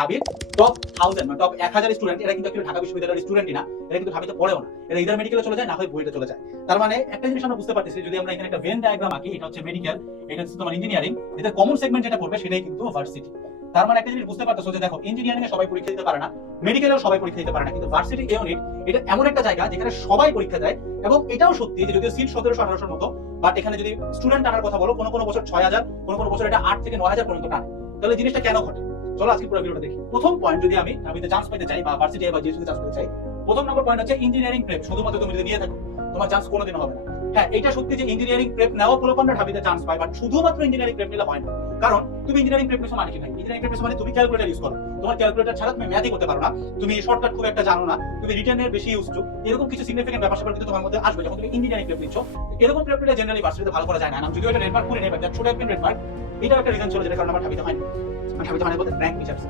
ঢাবির top 1000 মানে top 1000 student, এরা কিন্তু ঢাকা বিশ্ববিদ্যালয়ের স্টুডেন্টই না, এরা কিন্তু ঢাবিতে পড়েও না, এরা ইদার মেডিকেলে চলে যায় না হয় বুয়েটে চলে যায়। তার মানে একটা জিনিস আমরা বুঝতে পারতেছি, যদি আমরা এখানে একটা ভেন ডায়াগ্রাম আঁকি, এটা হচ্ছে মেডিকেল, এটা হচ্ছে তোমার ইঞ্জিনিয়ারিং, এদের কমন সেগমেন্ট যেটা পড়বে সেটাই কিন্তু ভার্সিটি। তার মানে একটা জিনিস বুঝতে পারতেছো যে দেখো ইঞ্জিনিয়ারিং এ সবাই পরীক্ষা দিতে পারে না, মেডিকেলেও সবাই পরীক্ষা দিতে পারে না, কিন্তু ভার্সিটি ইউনিট এটা এমন একটা জায়গা যেখানে সবাই পরীক্ষা দেয়। এবং এটাও সত্যি যে যদিও সিট 1700-1800 মতো, বাট এখানে যদি স্টুডেন্ট টানার কথা বলো, কোনো বছর 6000, কোনো বছর এটা 8 থেকে 9000 পর্যন্ত টানে। তাহলে জিনিসটা কেন ঘটে, চলো আজকে পুরো ভিডিওটা দেখি। প্রথম পয়েন্ট, যদি আমি ঢাবিতে চান্স পেতে চাই বা ভার্সিটি বা জিএসসিতে চান্স পেতে চাই, প্রথম নম্বর পয়েন্ট হচ্ছে ইঞ্জিনিয়ারিং প্রেপ শুধুমাত্র তুমি যদি নিয়ে থাকো তোমার চান্স কোনোদিনও হবে না। হ্যাঁ, এটা সত্যি যে ইঞ্জিনিয়ারিং প্রেপ নেওয়া পোলাপানরা ঢাবিতে চান্স পায়, বাট শুধুমাত্র ইঞ্জিনিয়ারিং প্রেপ নিলে হয় না। কারণ তুমি ইঞ্জিনিয়ারিং প্রেপ নিছো মানে কি ভাই, ইঞ্জিনিয়ারিং প্রেপ মানে তুমি ক্যালকুলেটর ইউজ করো, তোমার ক্যালকুলেটর ছাড়া তুমি ম্যাথই করতে পারো না, তুমি শর্টকাট খুব একটা জানো না, তুমি রিটেনের বেশি ইউজ টু, এরকম কিছু সিগনিফিকেন্ট ব্যাপার স্যাপার কিন্তু তোমার মধ্যে আসবে যখন তুমি ইঞ্জিনিয়ারিং প্রেপ নিচ্ছ। এরকম প্রেপটা জেনারেলি ভার্সিটিতে ভালো করা যায় না, যদিও এটা নেটওয়ার্ক করে নেবে, that should have been network. এটা একটা রিজন ছিল যেটা কারণে আমার ঢাবিতে হয়নি। ঢাবিতে মানে বলতে র্যাঙ্ক টিচার্স